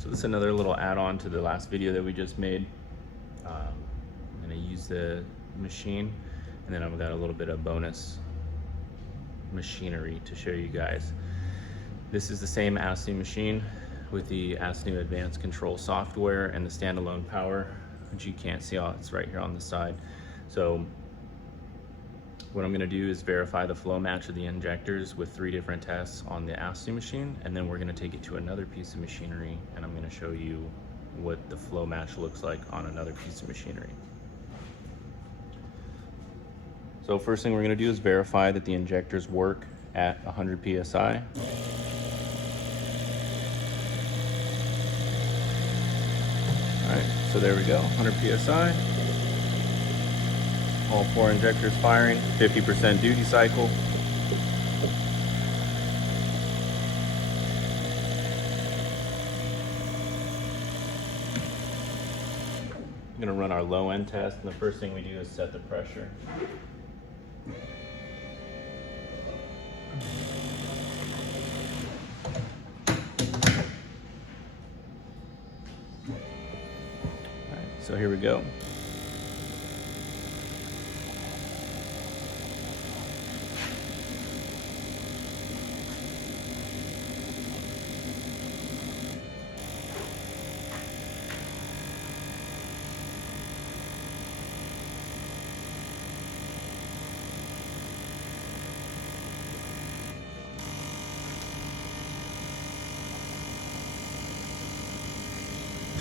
So this is another little add-on to the last video that we just made. I'm gonna use the machine, and then I've got a little bit of bonus machinery to show you guys. This is the same ASNU machine with the ASNU Advanced Control software and the standalone power, which you can't see, it's right here on the side. So what I'm gonna do is verify the flow match of the injectors with 3 different tests on the ASNU machine, and then we're gonna take it to another piece of machinery, and I'm gonna show you what the flow match looks like on another piece of machinery. So first thing we're gonna do is verify that the injectors work at 100 PSI. All right, so there we go, 100 PSI. All 4 injectors firing, 50% duty cycle. I'm gonna run our low end test, and the first thing we do is set the pressure. All right, so here we go.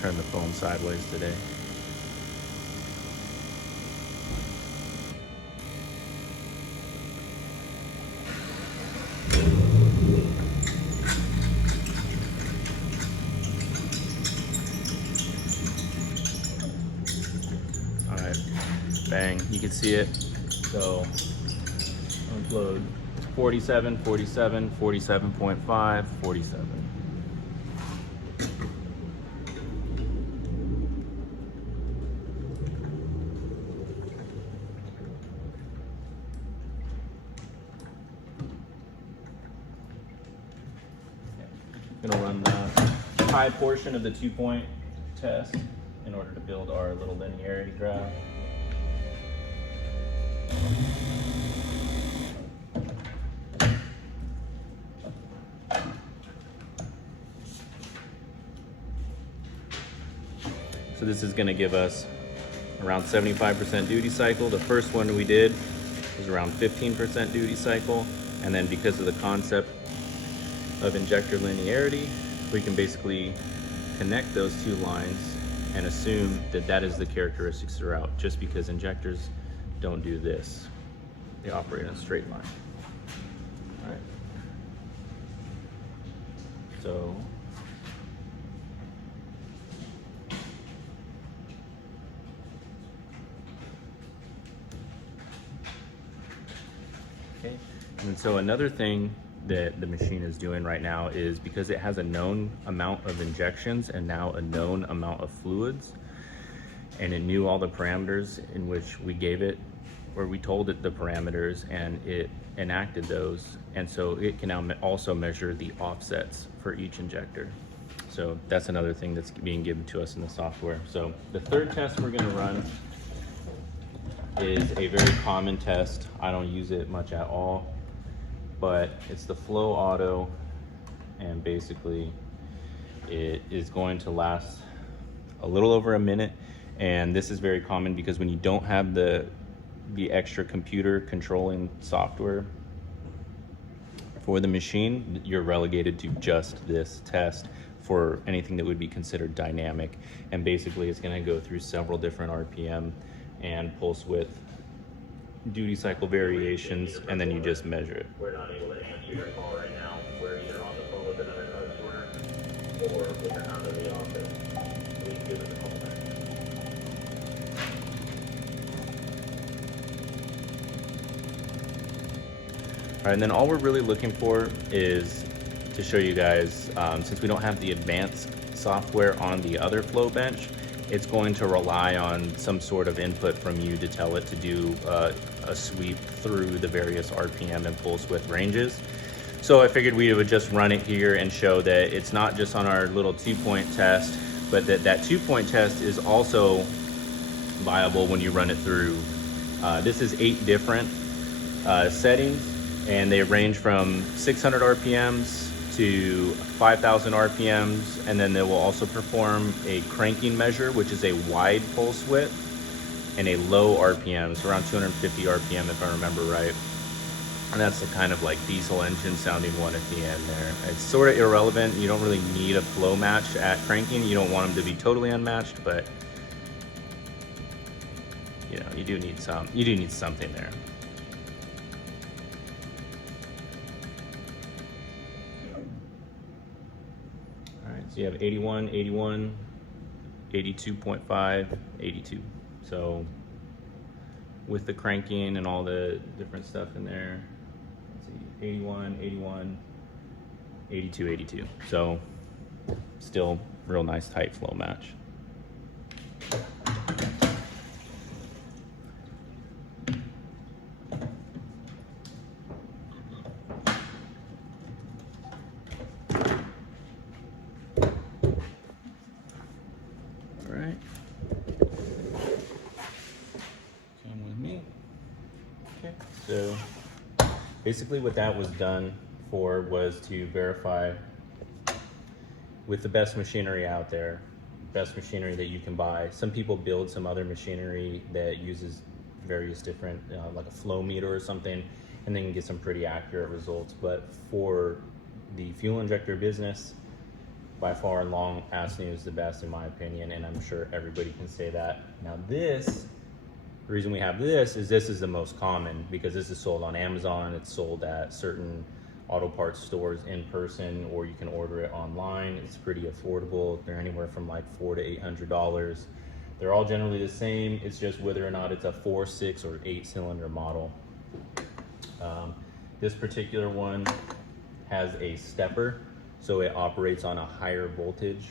Turn the phone sideways today. All right, bang, you can see it. So upload 47, 47, 47.5, 47. Gonna run the high portion of the 2-point test in order to build our little linearity graph. So this is gonna give us around 75% duty cycle. The first one we did was around 15% duty cycle, and then because of the concept of injector linearity, we can basically connect those 2 lines and assume that that is the characteristics throughout, just because injectors don't do this. They operate in a straight line. All right. So okay. And so another thing that the machine is doing right now is, because it has a known amount of injections and now a known amount of fluids, and it knew all the parameters in which we gave it, or we told it the parameters, and it enacted those, and so it can now also measure the offsets for each injector. So that's another thing that's being given to us in the software. So the third test we're going to run is a very common test. I don't use it much at all, but it's the flow auto, and basically it is going to last a little over a minute. And this is very common because when you don't have the extra computer controlling software for the machine, you're relegated to just this test for anything that would be considered dynamic. And basically it's going to go through several different RPM and pulse width, duty cycle variations, and then you just measure it. We're not able to answer your call right now. We're either on the phone with another customer or we're out of the office. Please give us a call back. All right, and then all we're really looking for is to show you guys, since we don't have the advanced software on the other flow bench, it's going to rely on some sort of input from you to tell it to do a sweep through the various RPM and pulse width ranges. So I figured we would just run it here and show that it's not just on our little 2-point test, but that 2-point test is also viable when you run it through. This is 8 different settings, and they range from 600 RPMs to 5,000 RPMs, and then they will also perform a cranking measure, which is a wide pulse width, and a low RPM, so around 250 RPM if I remember right. And that's the kind of like diesel engine sounding one at the end there. It's sort of irrelevant. You don't really need a flow match at cranking. You don't want them to be totally unmatched, but you know, you do need something there. All right, so you have 81, 81, 82.5, 82. So with the cranking and all the different stuff in there, let's see, 81, 81, 82, 82. So still real nice tight flow match. All right. Come with me. Okay. So basically what that was done for was to verify with the best machinery out there, best machinery that you can buy. Some people build some other machinery that uses various different, like a flow meter or something, and they can get some pretty accurate results. But for the fuel injector business, by far and long, ASNU is the best in my opinion, and I'm sure everybody can say that. Now the reason we have this is the most common because this is sold on Amazon. It's sold at certain auto parts stores in person, or you can order it online. It's pretty affordable. They're anywhere from like $400 to $800. They're all generally the same. It's just whether or not it's a 4, 6, or 8 cylinder model. This particular one has a stepper, so it operates on a higher voltage.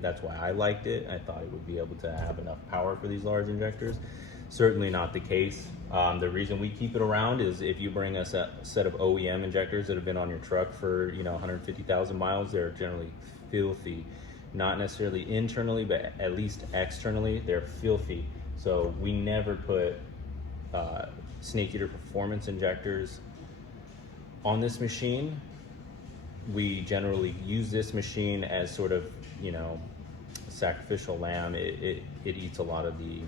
That's why I liked it. I thought it would be able to have enough power for these large injectors. Certainly not the case. The reason we keep it around is if you bring us a set of OEM injectors that have been on your truck for 150,000 miles, they're generally filthy. Not necessarily internally, but at least externally, they're filthy. So we never put Snake Eater Performance injectors on this machine. We generally use this machine as sort of, sacrificial lamb. It eats a lot of the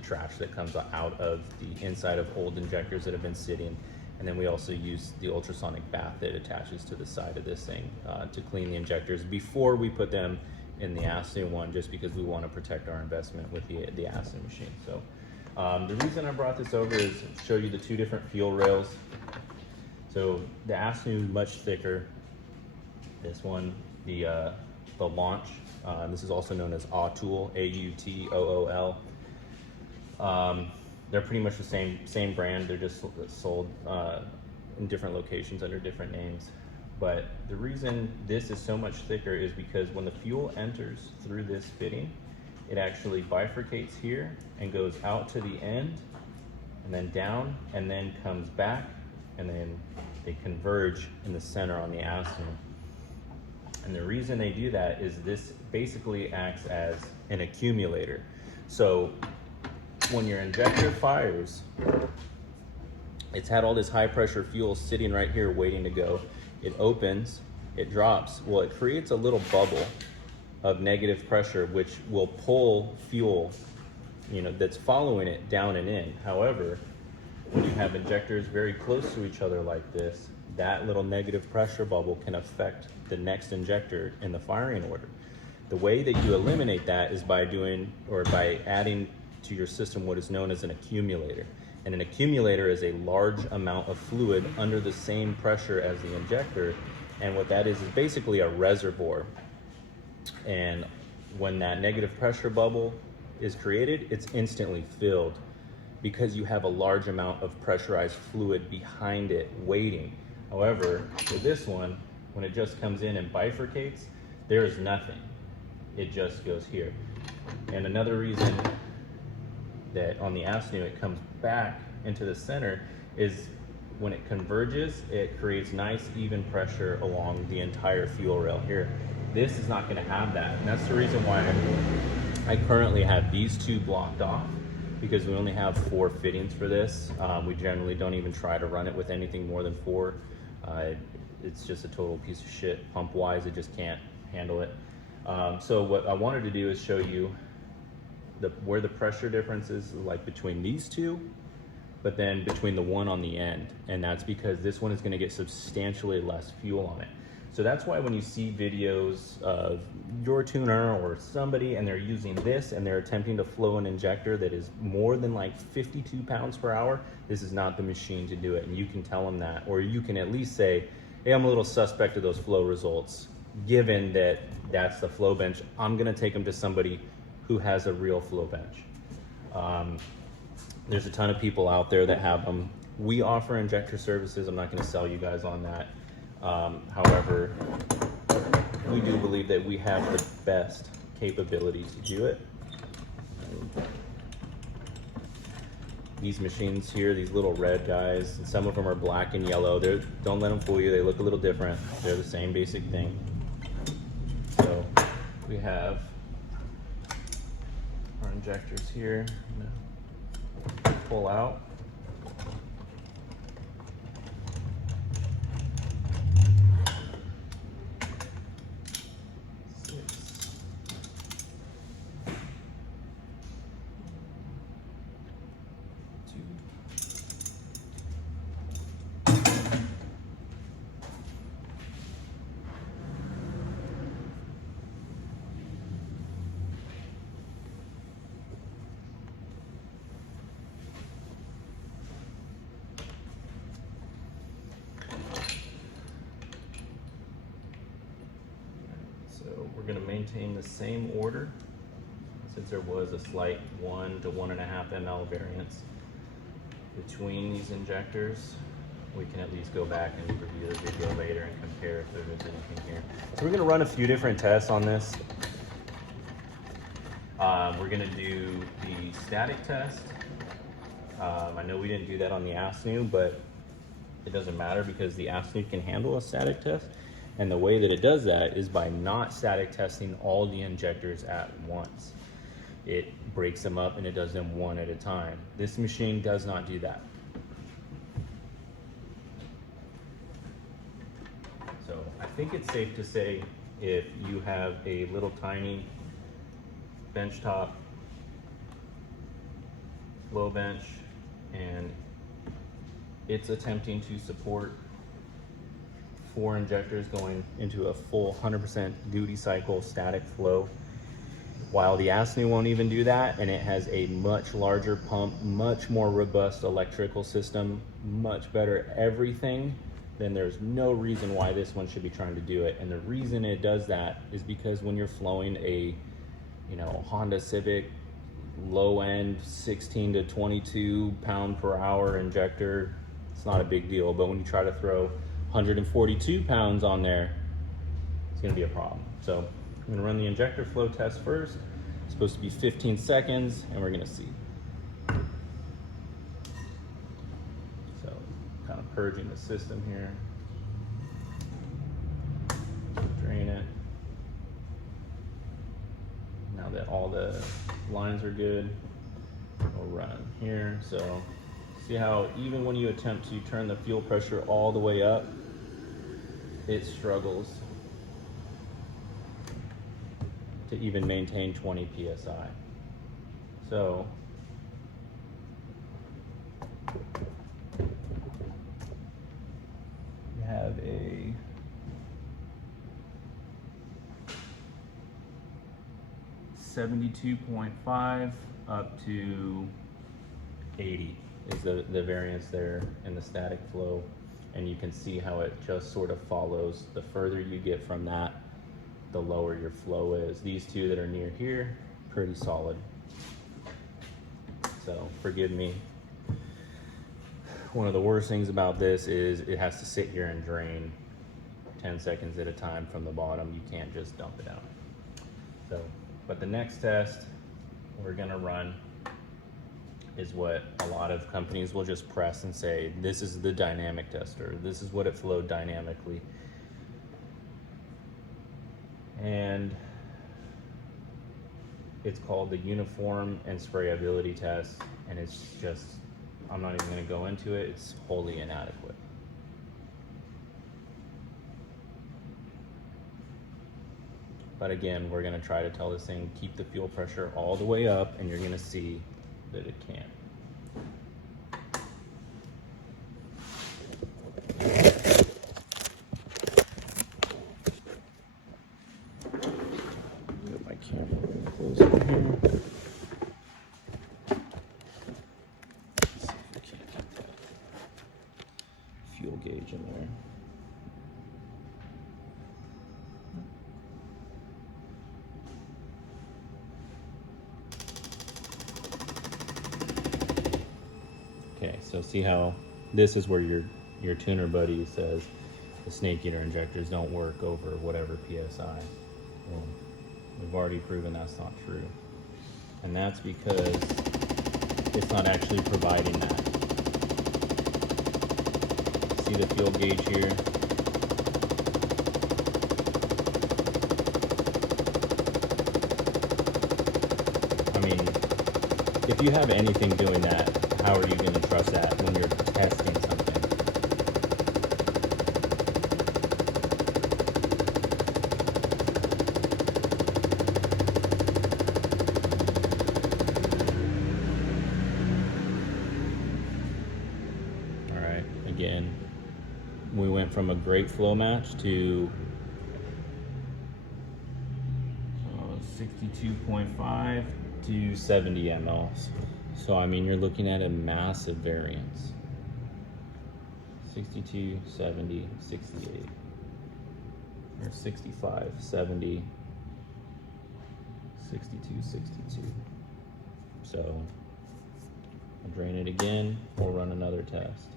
trash that comes out of the inside of old injectors that have been sitting. And then we also use the ultrasonic bath that attaches to the side of this thing to clean the injectors before we put them in the ASNU one, just because we want to protect our investment with the ASNU machine. So the reason I brought this over is to show you the 2 different fuel rails. So the ASNU much thicker. This one, the launch. This is also known as Autool, AUTOOL. They're pretty much the same brand. They're just sold in different locations under different names. But the reason this is so much thicker is because when the fuel enters through this fitting, it actually bifurcates here and goes out to the end, and then down, and then comes back, and then they converge in the center on the ASNU. And the reason they do that is this basically acts as an accumulator. So when your injector fires, it's had all this high pressure fuel sitting right here waiting to go. It opens, it drops. Well, it creates a little bubble of negative pressure, which will pull fuel, that's following it down and in. However, when you have injectors very close to each other like this, that little negative pressure bubble can affect the next injector in the firing order. The way that you eliminate that is by adding to your system what is known as an accumulator. And an accumulator is a large amount of fluid under the same pressure as the injector. And what that is basically a reservoir. And when that negative pressure bubble is created, it's instantly filled because you have a large amount of pressurized fluid behind it waiting. However, with this one, when it just comes in and bifurcates, there is nothing. It just goes here. And another reason that on the ASNU it comes back into the center is when it converges, it creates nice even pressure along the entire fuel rail here. This is not going to have that, and that's the reason why I currently have these two blocked off, because we only have 4 fittings for this. We generally don't even try to run it with anything more than 4. It's just a total piece of shit pump wise. It just can't handle it. So what I wanted to do is show you where the pressure difference is, like between these two, but then between the one on the end. And that's because this one is going to get substantially less fuel on it. So that's why when you see videos of your tuner or somebody and they're using this and they're attempting to flow an injector that is more than like 52 pounds per hour, this is not the machine to do it. And you can tell them that, or you can at least say, hey, I'm a little suspect of those flow results. Given that that's the flow bench, I'm gonna take them to somebody who has a real flow bench. There's a ton of people out there that have them. We offer injector services. I'm not gonna sell you guys on that. However, we do believe that we have the best capability to do it. These machines here, these little red guys, and some of them are black and yellow. Don't let them fool you. They look a little different. They're the same basic thing. So we have our injectors here. Pull out. We're going to maintain the same order, since there was a slight 1 to 1.5 ml variance between these injectors. We can at least go back and review the video later and compare if there is anything here. So we're going to run a few different tests on this. We're going to do the static test. I know we didn't do that on the ASNU, but it doesn't matter because the ASNU can handle a static test. And the way that it does that is by not static testing all the injectors at once. It breaks them up and it does them one at a time. This machine does not do that. So I think it's safe to say if you have a little tiny benchtop flow bench and it's attempting to support 4 injectors going into a full 100% duty cycle static flow, while the ASNU won't even do that, and it has a much larger pump, much more robust electrical system, much better everything, then there's no reason why this one should be trying to do it. And the reason it does that is because when you're flowing a, Honda Civic low end 16 to 22 pound per hour injector, it's not a big deal. But when you try to throw 142 pounds on there, it's going to be a problem. So I'm going to run the injector flow test first. It's supposed to be 15 seconds, and we're going to see. So kind of purging the system here. Drain it. Now that all the lines are good, we'll run here. So see how even when you attempt to turn the fuel pressure all the way up, it struggles to even maintain 20 PSI. So we have a 72.5 up to 80 is the variance there in the static flow. And you can see how it just sort of follows. The further you get from that, the lower your flow is. These two that are near here, pretty solid. So forgive me. One of the worst things about this is it has to sit here and drain 10 seconds at a time from the bottom. You can't just dump it out. So, but the next test we're gonna run is what a lot of companies will just press and say, this is the dynamic tester, this is what it flowed dynamically. And it's called the uniform and sprayability test, and it's just, I'm not even going to go into it, it's wholly inadequate. But again, we're going to try to tell this thing, keep the fuel pressure all the way up, and you're going to see that it can't. Get my camera a little closer here. Let's see if we can get that fuel gauge in there. Okay, so see how this is where your tuner buddy says the snake eater injectors don't work over whatever PSI. Well, we've already proven that's not true. And that's because it's not actually providing that. See the fuel gauge here? I mean, if you have anything doing that, how are you going to trust that when you're testing something? All right, again, we went from a great flow match to 62.5 to 70 mLs. So, I mean, you're looking at a massive variance. 62, 70, 68. Or 65, 70, 62, 62. So, I'll drain it again. We'll run another test.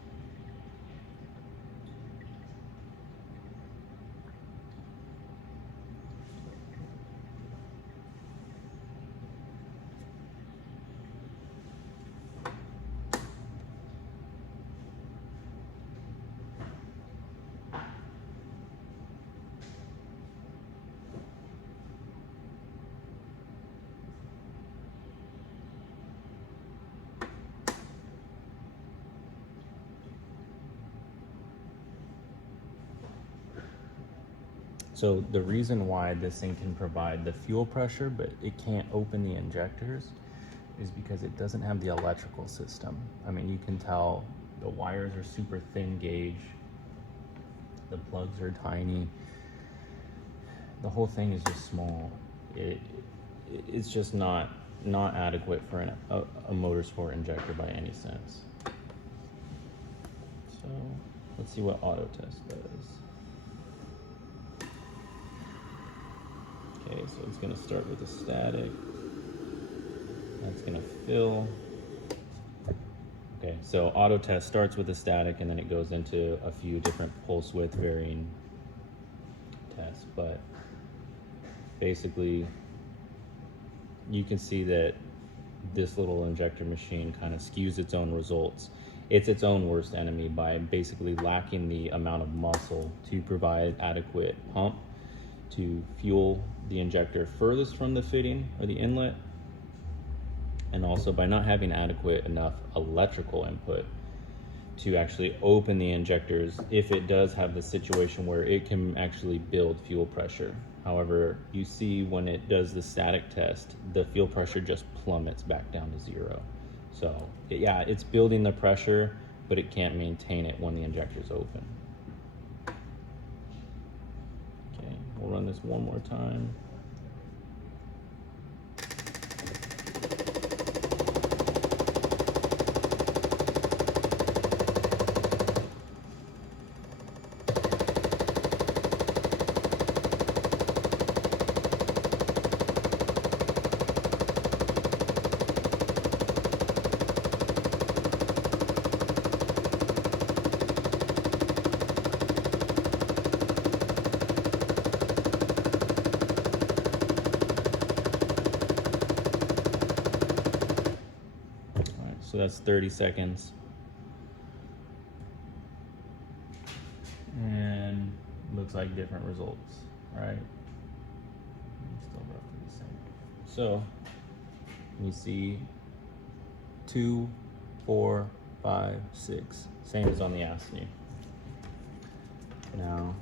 So the reason why this thing can provide the fuel pressure, but it can't open the injectors, is because it doesn't have the electrical system. I mean, you can tell the wires are super thin gauge, the plugs are tiny, the whole thing is just small. It's just not adequate for a motorsport injector by any sense. So let's see what auto test does. Okay, so it's going to start with a static. That's going to fill. Okay, so auto test starts with a static and then it goes into a few different pulse width varying tests. But basically, you can see that this little injector machine kind of skews its own results. It's its own worst enemy by basically lacking the amount of muscle to provide adequate pump to fuel the injector furthest from the fitting or the inlet, and also by not having adequate enough electrical input to actually open the injectors if it does have the situation where it can actually build fuel pressure. However, you see when it does the static test, the fuel pressure just plummets back down to zero. So yeah, it's building the pressure, but it can't maintain it when the injector's open. We'll run this one more time. So that's 30 seconds. And looks like different results, right? Still roughly the same. So we see 2, 4, 5, 6, same as on the ASNU. Now,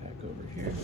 back over here.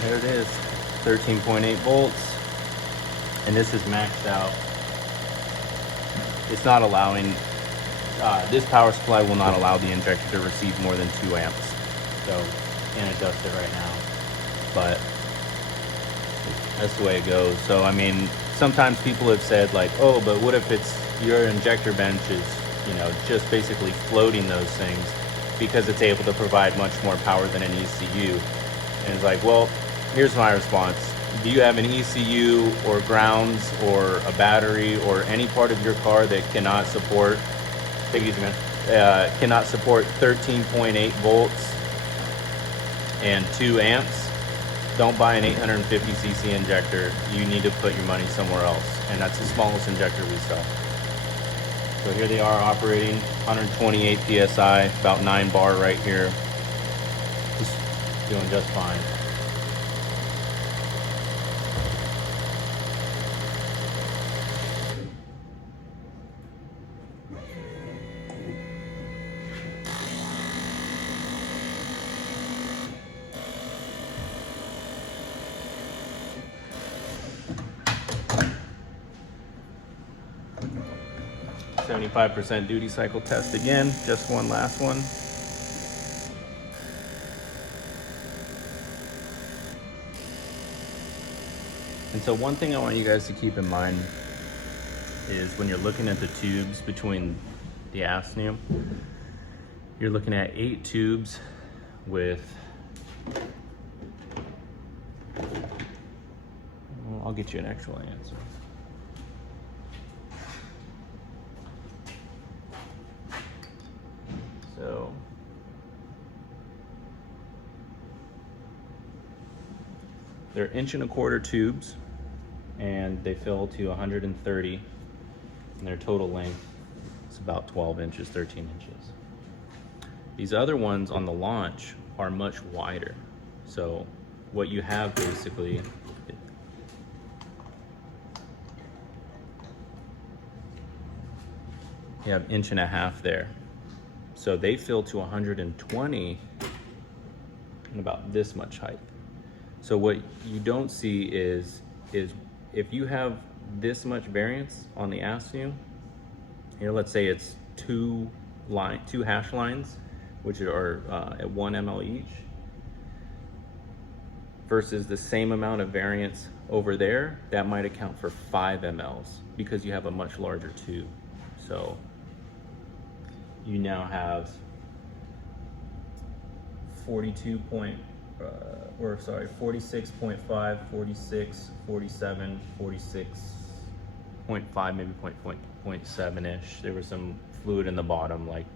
There it is, 13.8 volts, and this is maxed out. It's not allowing, this power supply will not allow the injector to receive more than 2 amps. So, can't adjust it right now, but that's the way it goes. So, I mean, sometimes people have said like, oh, but what if it's your injector bench is, you know, just basically floating those things because it's able to provide much more power than an ECU. And it's like, well, here's my response. Do you have an ECU or grounds or a battery or any part of your car that cannot support, take it easy, man, cannot support 13.8 volts and 2 amps? Don't buy an 850cc injector. You need to put your money somewhere else. And that's the smallest injector we sell. So here they are operating, 128 PSI, about 9 bar right here. Just doing just fine. .75% duty cycle test again, just one last one. And so one thing I want you guys to keep in mind is when you're looking at the tubes between the ASNU, you're looking at 8 tubes with, well, I'll get you an actual answer. So they're 1.25" tubes, and they fill to 130, and their total length is about 12 inches, 13 inches. These other ones on the launch are much wider. So what you have basically, you have 1.5 inches there. So they fill to 120 and about this much height. So what you don't see is if you have this much variance on the ASNU, Here, let's say it's two hash lines, which are at 1 ml each, versus the same amount of variance over there, that might account for 5 mLs because you have a much larger tube. So you now have 46.5, 46, 47, 46.5, maybe 0.7-ish. There was some fluid in the bottom, like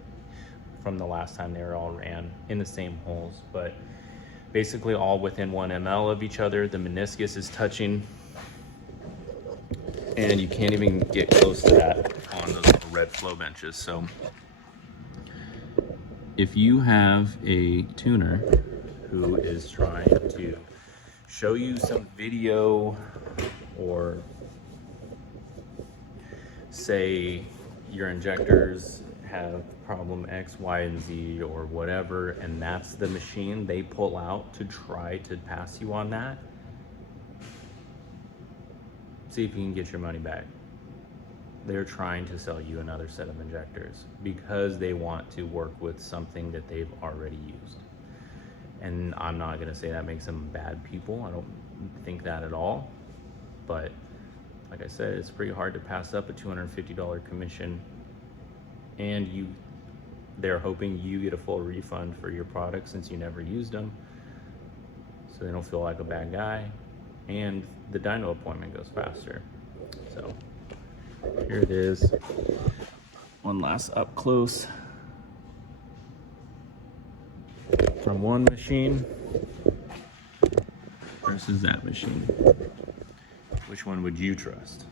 from the last time they were all ran in the same holes, but basically all within 1 ml of each other. The meniscus is touching, and you can't even get close to that on those little red flow benches. So if you have a tuner who is trying to show you some video, or say your injectors have problem X, Y, and Z or whatever, and that's the machine they pull out to try to pass you on that, see if you can get your money back. They're trying to sell you another set of injectors because they want to work with something that they've already used. And I'm not gonna say that makes them bad people. I don't think that at all. But like I said, it's pretty hard to pass up a $250 commission, and they're hoping you get a full refund for your product since you never used them, so they don't feel like a bad guy, and the dyno appointment goes faster. So here it is, one last up close from one machine versus that machine. Which one would you trust?